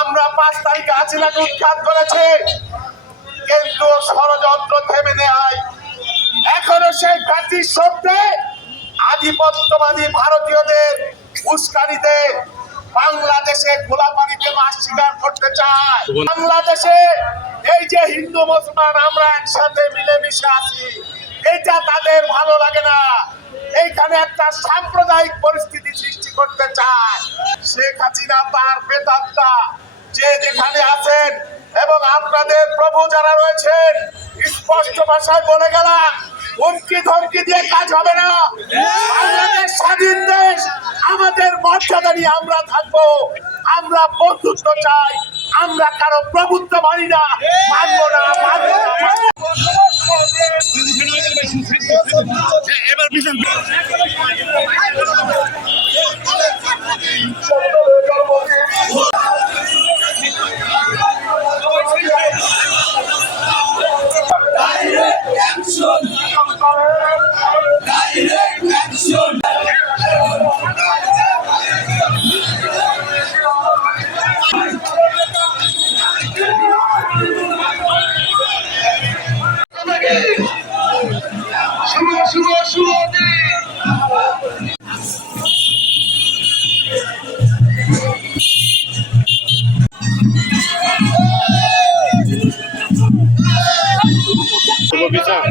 আমরা 5 তারিখে হাসিনাকে উৎখাত করেছি, কিন্তু ষড়যন্ত্র থেমে নেয়। এখনো সেই ব্যাটির শব্দে আধিপত্যবাদী ভারতীয়দের উস্কানিতে বাংলাদেশে খোলা পানিতে মাছ শিকার করতে চায়। বাংলাদেশে এই যে হিন্দু মুসলমান আমরা একসাথে মিলেমিশে আছি, এটা তাদের ভালো লাগে না। এইখানে একটা সাম্প্রদায়িক পরিস্থিতি সৃষ্টি করতে চায়। শেখ হাসিনা তার প্রেতাত্মা যে যেখানে আছেন এবং আপনাদের প্রভু যারা রয়েছেন স্পষ্ট ভাষায় বলে গেলাম, হুমকি ধমকি দিয়ে কাজ হবে না। বাংলাদেশ স্বাধীন দেশ, আমাদের মর্যাদা নিয়ে আমরা থাকবো। আমরা বন্ধুত্ব চাই, আমরা কারো প্রভুত্ব মানি না, মানবো না, মানবো না। এবার ভীষণ বিচার